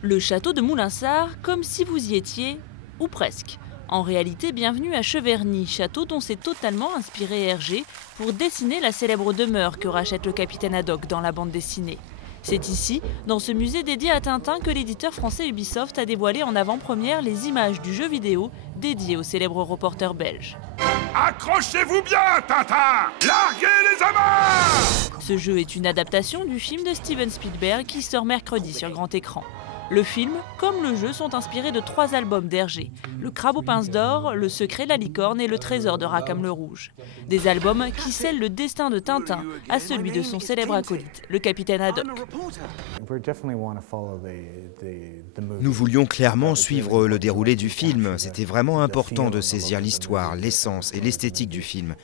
Le château de Moulinsart, comme si vous y étiez, ou presque. En réalité, bienvenue à Cheverny, château dont s'est totalement inspiré Hergé pour dessiner la célèbre demeure que rachète le capitaine Haddock dans la bande dessinée. C'est ici, dans ce musée dédié à Tintin, que l'éditeur français Ubisoft a dévoilé en avant-première les images du jeu vidéo dédié au célèbre reporter belge. Accrochez-vous bien, Tintin! Larguez les amarres! Ce jeu est une adaptation du film de Steven Spielberg qui sort mercredi sur grand écran. Le film, comme le jeu, sont inspirés de 3 albums d'Hergé. Le Crabe aux pinces d'or, Le secret de la licorne et Le trésor de Rackham le Rouge. Des albums qui scellent le destin de Tintin à celui de son célèbre acolyte, le capitaine Haddock. Nous voulions clairement suivre le déroulé du film. C'était vraiment important de saisir l'histoire, l'essence et l'esthétique du film.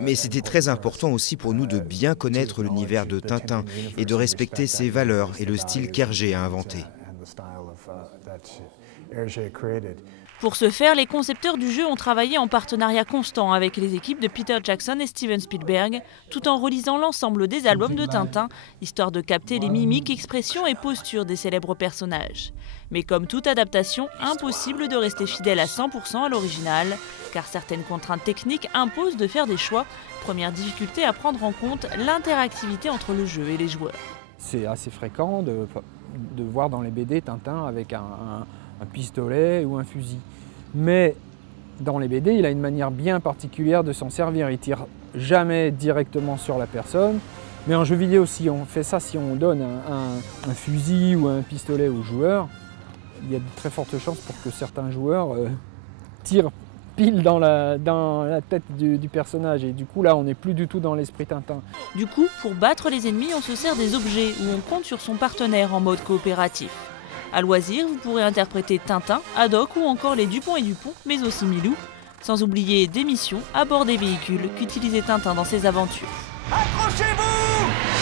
Mais c'était très important aussi pour nous de bien connaître l'univers de Tintin et de respecter ses valeurs et le style qu'Hergé a inventé. Pour ce faire, les concepteurs du jeu ont travaillé en partenariat constant avec les équipes de Peter Jackson et Steven Spielberg, tout en relisant l'ensemble des albums de Tintin, histoire de capter les mimiques, expressions et postures des célèbres personnages. Mais comme toute adaptation, impossible de rester fidèle à 100% à l'original, car certaines contraintes techniques imposent de faire des choix. Première difficulté à prendre en compte, l'interactivité entre le jeu et les joueurs. C'est assez fréquent de voir dans les BD Tintin avec un pistolet ou un fusil. Mais dans les BD, il a une manière bien particulière de s'en servir. Il ne tire jamais directement sur la personne. Mais en jeu vidéo, si on fait ça, si on donne un fusil ou un pistolet au joueur, il y a de très fortes chances pour que certains joueurs tirent pile dans la tête du personnage. Et du coup, là, on n'est plus du tout dans l'esprit Tintin. Du coup, pour battre les ennemis, on se sert des objets où on compte sur son partenaire en mode coopératif. À loisir, vous pourrez interpréter Tintin, Haddock ou encore les Dupont et Dupont, mais aussi Milou. Sans oublier des missions à bord des véhicules qu'utilisait Tintin dans ses aventures. Accrochez-vous!